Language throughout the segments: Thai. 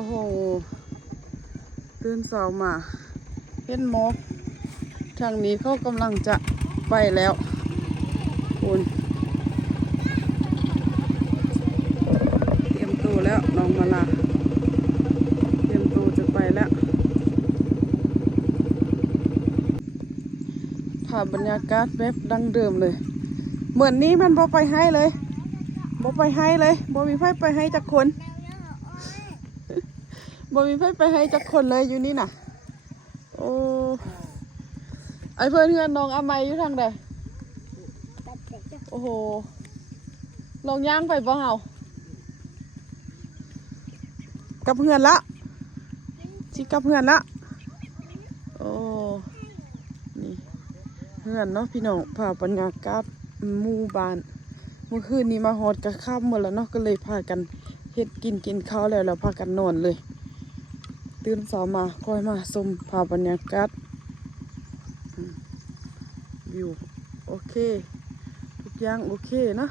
อ้โห ตื่นเสามา เห็นหมอกทางนี้เขากำลังจะไปแล้วคุณเตรียมตัวแล้วน้องมาลาเตรียมตัวจะไปแล้วภาพบรรยากาศแบบดังเดิมเลย เหมือนนี้มันบ่ไปให้เลยบ่ไปให้เลยบ่มีไผไปให้จากคน บ่มีไผไปให้จากคนเลยอยู่นี่น่ะ โอ้ไอเพื่อนเพื่อนน้องอาไมอยู่ทางใดโอ้โหลองย่างไปบ่เฮากับเพื่อนละชิกับเพื่อนละโอ้นี่เพื่อนเนาะพี่น้องพาบรรยากาศหมู่บ้านเมื่อคืนนี้มาฮอดกะค่ำหมดแล้วเนาะก็เลยพากันเฮ็ดกินกินข้าวแล้วแล้วพากันนอนเลย ตื่นสามาค่อยมาชมภาพบรรยากาศอืมวิวโอเค ทุกอย่างโอเคนะ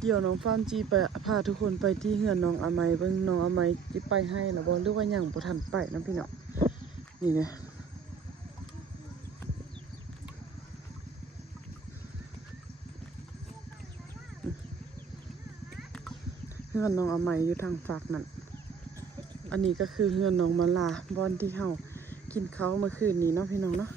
เดี๋ยวน้องฟาร์มจีไปพาทุกคนไปที่เฮือนน้องอาไมเบิ่งน้องอาไมจิไปให้นะบ่หรือว่ายังบ่ทันไปนะพี่น้องนี่เนี่ยเฮือนน้องอาไมอยู่ทางฝากนั่น อันนี้ก็คือเฮือนน้องมาลาบอนที่เฮากินเขาเมื่อคืนนี้เนาะพี่น้องเนาะ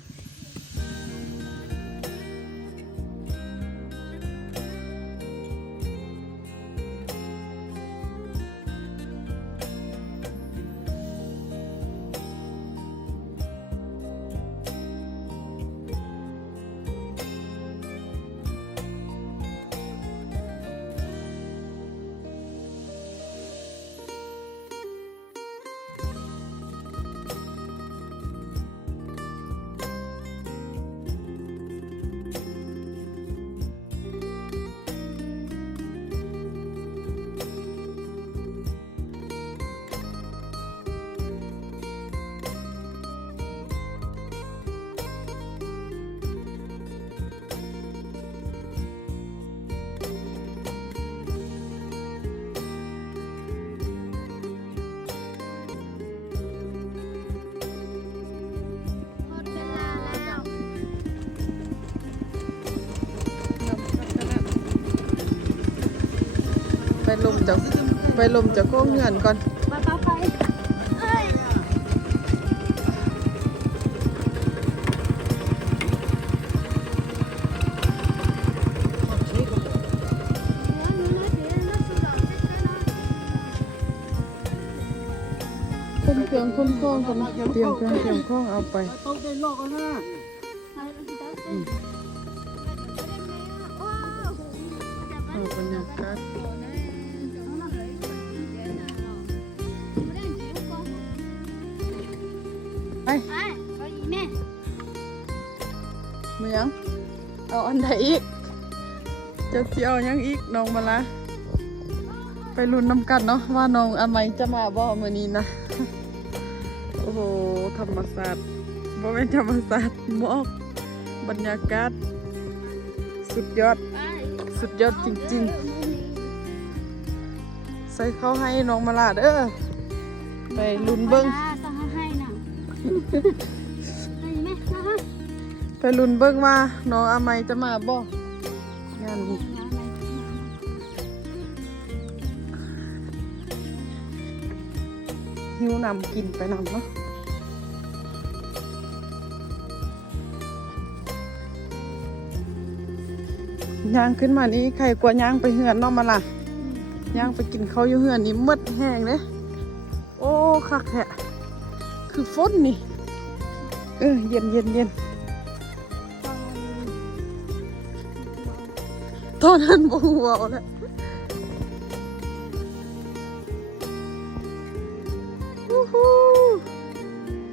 ลมจากไปลมจากโค้งเฮือนก่อนมาต่อไปเอ้ยคุ้มเครื่องคุ้มคล้องกันนะเตรียมเครื่องเตรียมคล้องเอาไป ต้องได้ลอกกันนะ ยังเอาอันใดอีกจะเสิเอายังอีกน้องมาละไปลุ้นน้ำกันเนาะว่าน้องอาไมจะมาบ่มื้อนี้นะโอ้โหธรรมศาสตร์บ่เป็นธรรมศาสตร์มอกบรรยากาศ สุดยอด สุดยอดจริง ๆ ใส่เข้าให้น้องมาลาเด้อไปลุ้นเบิ้งต้องให้นะ ลุ้นเบิ้งว่าน้องอาไมจะมาบ่งานนี้หิวนำกินไปนำเนาะย่างขึ้นมานี่ใครกลัวย่างไปเหือนเน้องมาล่ะย่างไปกินเขาวอยู่เหือนนี่มืดแห้งเลยโอ้คักแฮะคือฝนนี่ เออเย็นเย็นเย็น ตอนนั้นบ่หัวอาแล้วว้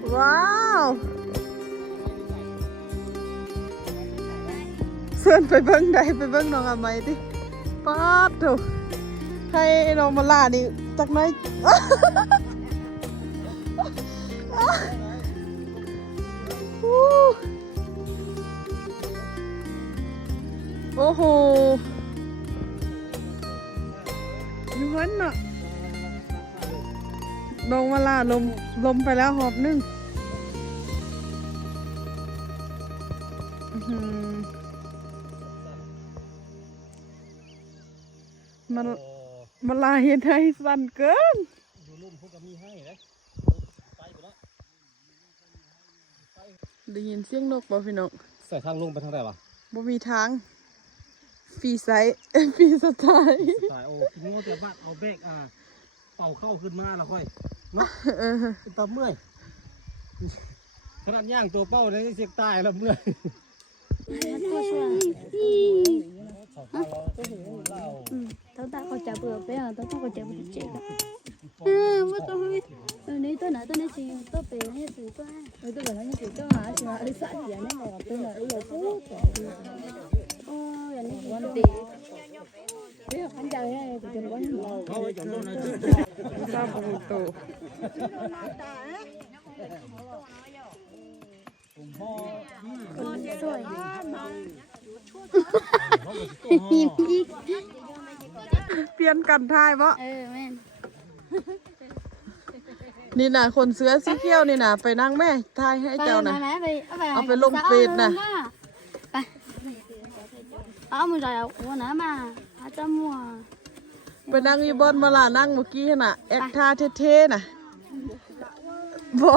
าว้าวเชิญไปเบิ้งใดไปเบิ้งน้องอาไหมดิป๊าดเถอะให้น้องมาล่านี่จักหน้อยโอ้โห ลงมาล่าลมลมไปแล้วหอบหนึงอื้อหือมันโอ้มันลาเห็นให้สั่นเกินอยู่ลุ่มพวกก็มีให้นะไปไปแล้วได้ยินเสียงนกบ่พี่น้องใส่ทางลงไปทางไหนวะบ่มีทางฟรีไซส์ฟรีสไตล์สายโอ้กินงอแต่บ้านเอาเบรกอ่าเป่าเข้าขึ้นมาแล้วค่อย เนาะเออเป็นตาเมื่อยขนาดย่างตัวเป้าในเสียงใต้แล้วเมื่อย tao ta có chả bữa bé à tao không có chả bữa chết à ừ mà tao hơi ừ nếu tao nói tao nói chuyện tao bé hay sự tao ừ tao bảo nó như kiểu tao hả chỉ mà đi sát gì này mà tao nói bây giờ phút ô là nó quan tỷ bây giờ khán giả này thì đừng quan nhiều เข้าไว้จอดรถนะทราบบ่โต rồi เปลี่ยนกันทายบ่ ừ men นี่น่ะคนเสื้อสีเขียวนี่น่ะไปนั่งแม่ทายให้เจ้าน่ะเอาไปลงเฟซน่ะไปเอามือใจเอาหัวหน้ามาอา จจะมัวไปนั่งอยู่บนมาล่านั่งเมื่อกี้น่ะแอคท่าเท่ๆน่ะบ่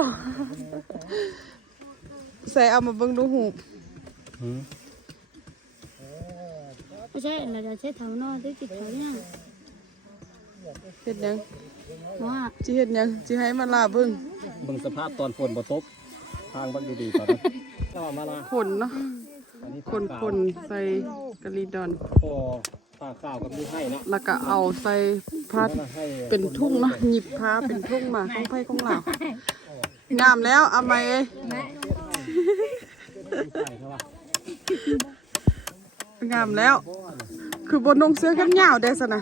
ใส่เอามาเบิ่งดูหูปไม่ใช่เราจะใช้เท้านอที่ติดเท้าเนี่ยเฮ็ดหยังว่าสิเฮ็ดหยังสิให้มาล่าเบิ่งเบิ่งสภาพตอนฝนบ่ตกทางบักดีๆก่อนนะก็มาละขนเนาะอันนี้ขนขนใส่กะลีดอน พอตาข้าวกับมีให้เนาะแล้วก็เอาใส่พัดให้เป็นทุ่งเนาะหยิบผ้าเป็นทุ่งมาของไผของเรางามแล้วเอาไหมเอ้ยใส่เขาว่างามแล้ว คือบนนงเสื้อกันยาวได้สนะ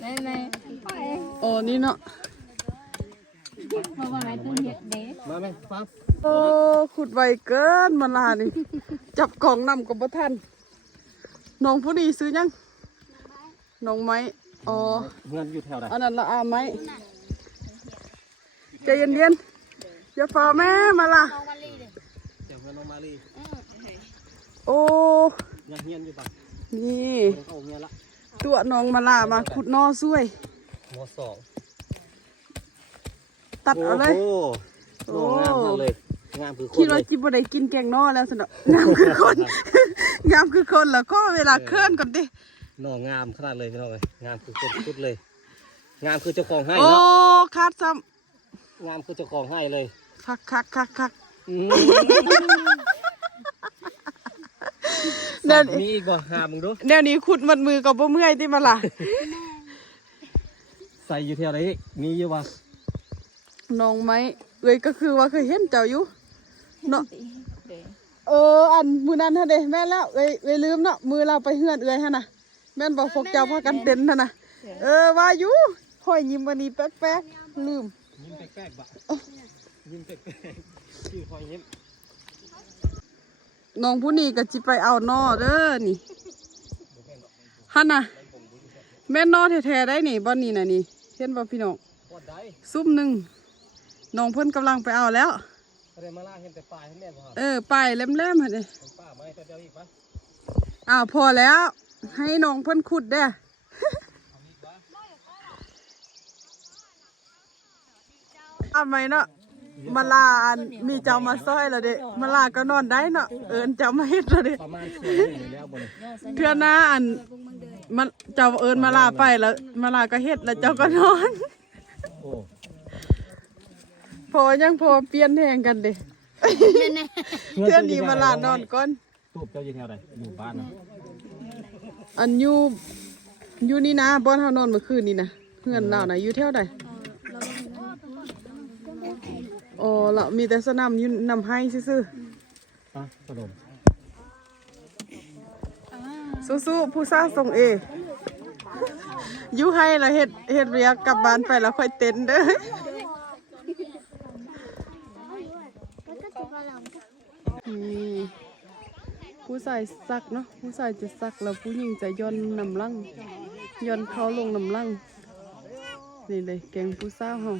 ไม่ไม่โอ้นี่เนาะเพราะว่าอะไรตัวเด็กเด็กมาไหมปั๊บโอ้ขุดไวเกินมาลานี่ จับกล่องนำกับบ่ทัน น้องผู้นี้ซื้อยังน้องไม้อ๋อเงินอยู่แถวไหนอันนั้นละอาไม้ใจเย็นๆอย่าฝ่าแม่มาละเจ้าเงินน้องมาลีโอ้ยังเฮียนอยู่ปะนี่เดี๋ยวเขาเอาเฮียนละตัวน้องมาลามาขุดนอช่วยมสองตัดเอาเลยโอ้โหงามมากเลย งามคือคนคิดว่าเลยจิบได้กินแกงนอแล้วสนอกงามคือคน งามคือคนแล้วก็เวลาเคลื่อนก่อนดิหน่องามขนาดเลยพี่น้องเลยงามคือคนสุดเลย งามคือเจ้าของให้โอ้เนาะคาดซ้งามคือเจ้าของให้เลยำคักคักคักคักอืมเดี๋ยวมีอีกบ่หามึงดูเดี๋ยวนี้ขุดมัดมือกับบ่เมื่อยที่มาล่ะใส่อยู่แถวไหนอีกมีอยู่วะน้องไม้เอ้ยก็คือว่าเคยเห็นเจ้าอยู่ เนาะเอออันมือนั้นฮะเด้แม่นแล้วเอ้ยเอ้ยลืมเนาะมือเราไปเฮือนเอ้ยฮะน่ะแม่นบอกพวกเจ้าพากันเต้นฮะน่ะเออว่าอยู่หอยยิ้มวันนี้แป๊กๆลืมยิ้มแปลกๆบะยิ้มแปลกๆชื่อคอยยิ้มน้องผู้นี้ก็จิไปเอานอเด้อนี่ฮันน่ะแม่นนอแท้ๆได้นี่บ่นี่น่ะนี่เห็นบ่พี่น้องปวดได้ซุ่มหนึ่งน้องเพิ่นกำลังไปเอาแล้วก็ เลยมาล่าเห็นแต่ปลายให้แม่บ่ฮะเออป้ายแหลมๆหั่นเด้เป็นป้าไหมแต่เดียวอีกปะอ้าวพอแล้ว ให้น้องเพิ่นขุดเด้อเอาไหมเนาะมาลาอันมีเจ้ามาซอยแล้วเด้มาลาก็นอนได้เนาะเอิ้นเจ้ามาเฮ็ดแล้วเด้ประมาณเที่ยงหนึ่งแล้วบ่เนี่ยเทื่อหน้าอันมันเจ้าเอิ้นมาลาไปแล้ว มาลาก็เฮ็ดแล้วเจ้าก็นอนโอ้ พอยังพอเปลี่ยนแทงกันเด้เทื่อนี้มาลานอนก่อนตูบเจ้าอยู่แถวไหนอยู่บ้านนะอันอยู่อยู่นี่นะบ่อนเฮานอนเมื่อคืนนี่นะเพื่อนเรานะอยู่แถวใดอ๋อละมีแต่สนามอยู่นำให้ซื่ออะขนมๆสู้ๆผู้สร้างส่งเออยู่ให้แล้วเฮ็ดเฮ็ดเวียกกลับบ้านไปแล้วค่อยเต้นเด้อ นี่ผู้ชายซักเนาะผู้ชายจะซักแล้วผู้หญิงจะย่อนน้ำลังย่อนเขาลงน้ำลังนี่เลยแกงผู้สาวเฮา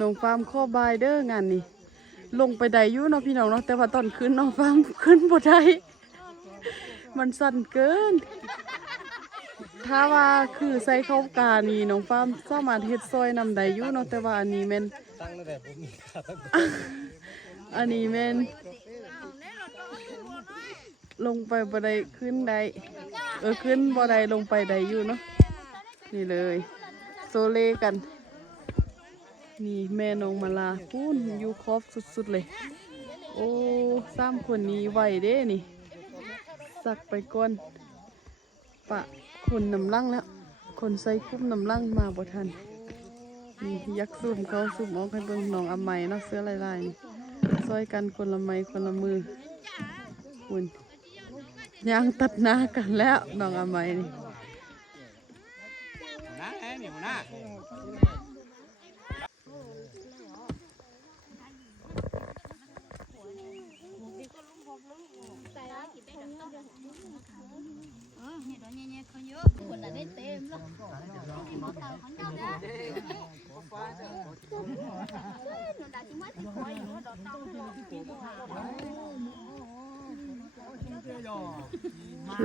น้องฟาร์มข้อบายเด้องานนี่ลงไปได้อยู่เนาะพี่น้องเนาะแต่ว่าตอนขึ้นน้องฟาร์มขึ้นบ่ได้มันสั่นเกิน ถ้าว่าคือใส่เข้ากานี่น้องฟาร์มสามารถเฮ็ดซอยนำได้อยู่เนาะแต่ว่าอันนี้แม่นตั้งแต่ผมมีขาตั้งอันนี้แม่น ลงไปบ่ได้ขึ้นได้เออขึ้นบ่ได้ลงไปได้อยู่เนาะนี่เลย โซเลกัน นี่แม่นองมาลาพูนอยู่ครอบสุดๆเลย โอ้สามคนนี้ไหวเด้นี่ สักไปก่อนปะคนนำลังแล้ว คนใส่คุ้มนำลังมาบ่ทันนี่ยักษ์ซุ่มเขาซุ่มออกให้เบิ่งน้องอำไมเนาะเสื้อลายๆนี่ซอยกันคนละไม้คนละมือคุณ ยางตัดหน้ากันแล้วน้องอมัยนี่ นะแอนนี่หัวหน้า คนละได้เต็มแล้ว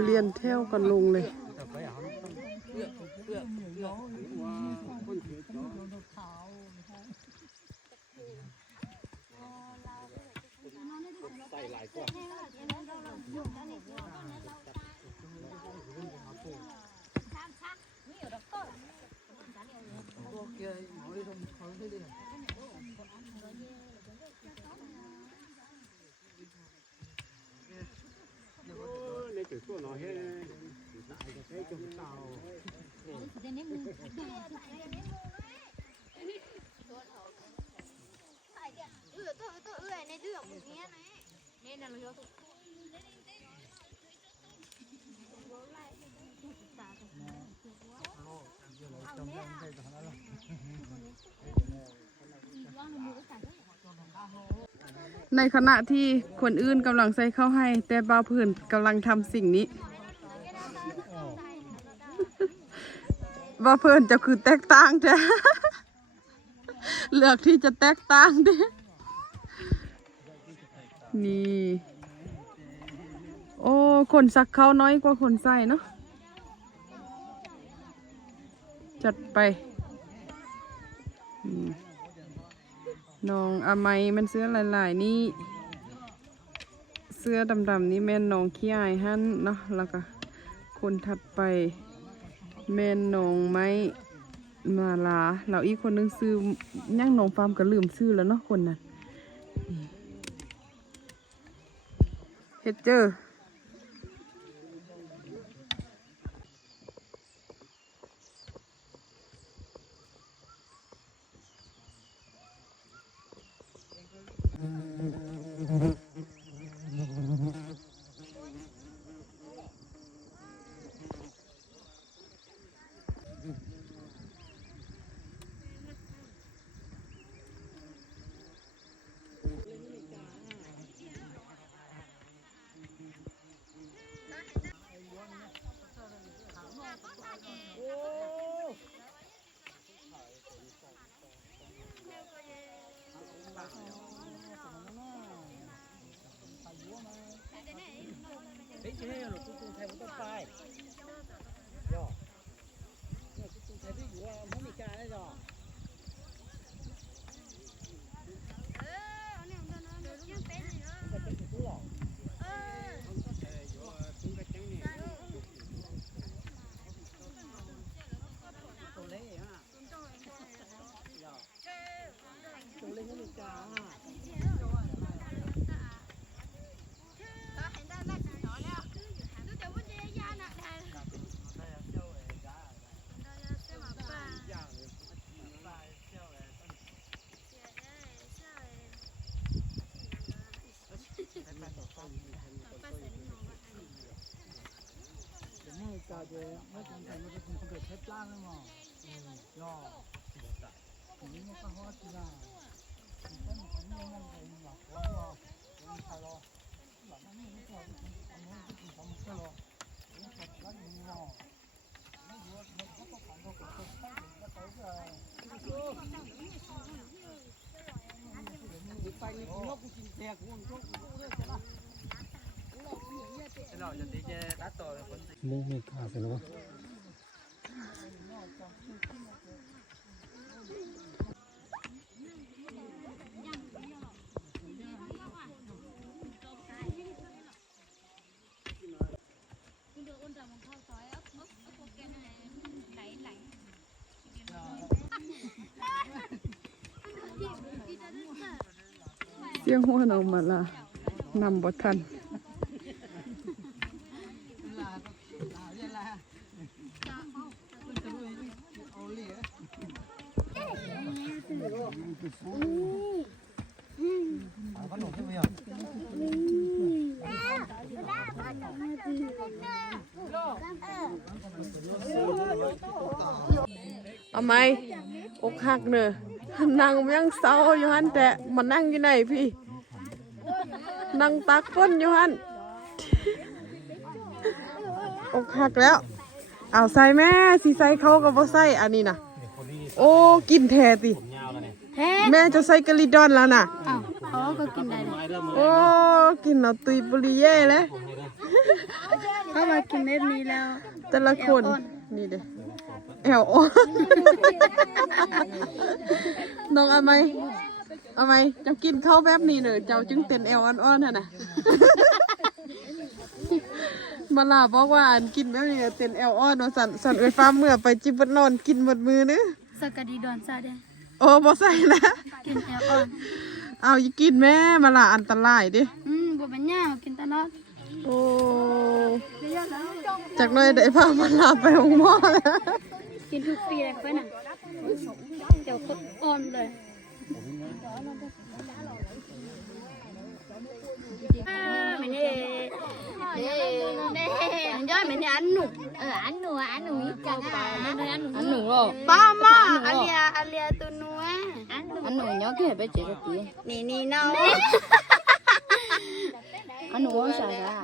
เรียนแถวกันลงเลยใส่หลายกว่าจุดตัวน้อยให้ได้ จะใช้จมเตาเนี่ยมืออตัวตัวเออในเรื่องเนี้ยนะเนี่ยนะเราในขณะที่คนอื่นกำลังใส่เข้าให้ แต่บ่าวเพื่นกำลังทำสิ่งนี้ บ่าเพื่อนจะคือแตกต่างแท้เลือกที่จะแตกต่างเด้นี่ โอ้คนสักเขาน้อยกว่าคนใส่เนาะจัดไปน้องอาไมมันเสื้อหลาย ๆ นี่ เสื้อดำ ๆ นี่แม่นน้องขี้อายหันเนาะแล้วก็คนถัดไป แม่นนองไม้มาลาเราอีกคนนึงซื้อยังนองฟาร์มก็ลืมซื้อแล้วเนาะคนนั้นเฮ็ดเจอเฮ้ 이제 몇년 전에 공부를 했다는 거. 야, 이모가 허왔지나. 일단 공부만 되는 거 같고, 너무 잘어. 나는 이렇게 하고 공부를 좀 잘못해요. 너무 잘지만 있냐. 너무 좋아, 정말 한번 간거 그렇게 살 되니까 잘돼. 빨리 군역 구신 대학 원 좀, 오래 되나? ขัดรัดมือรอไม่รู้ว่าเขาต้องผ่านตัวกดตัวตั้งก็เขาจะ nó cũng chỉ xe cũng không cũng được chứ nào cái nào giờ tí chơi đá tổ là con มุ้งม่กล้าส่หรอวะเสียงหัวเรามาละนำบ่ทัน ขนมใช่ไหมอะเอาไหมอกหักเนอะนั่งยังเศร้าอยู่หันแต่มานั่งอยู่ไหนพี่นั่งตักก้นอยู่หันอกหักแล้ว เอาใส่แม่สีใส่เขาก็บ่ใส่อันนี้นะโอ้กินแท้ติแท้แม่จะใส่กะลิดอนแล้วน่ะ โอ้กินเอาตุยปุริเย่เลยเขามากินเม็ดนี้แล้ว แต่ละคน นี่เด้แอลอ่อนน้องเอาไหมเอาไหมเจ้ากินข้าวแบบนี้เนอะเจ้าจึงเป็นแอลอ่อนๆน่ะนะมาลาบอกว่าอันกินแบบนี้เต็นแอลอ่อนว่าสั่นสั่นไฟฟ้าเมื่อไปจิบบัดนอนกินหมดมือเนึสกัดดีดอนซาเด้โอ้บ่ใส่นะกินแอลอ่อน เอาอย่ากินแม่มาลาอันตรายเดิอืมบ่เป็นหยังกินตลอดโอ้จากเลยได้พามาลาไปห้องหมอแล้วกินทุกปีเลยไปน่ะเดี๋ยวก็อ่อนเลยไม่ได้มันย่ อยมันอันหนุก ờ anh nùa anh nùa ít chẳng à anh nụ rồi ป้ามาอันเลียอันเลียตัวนัว anh nụ nhớ cái bé chị cái gì นี่นี่น้อง anh nụ uống xài ra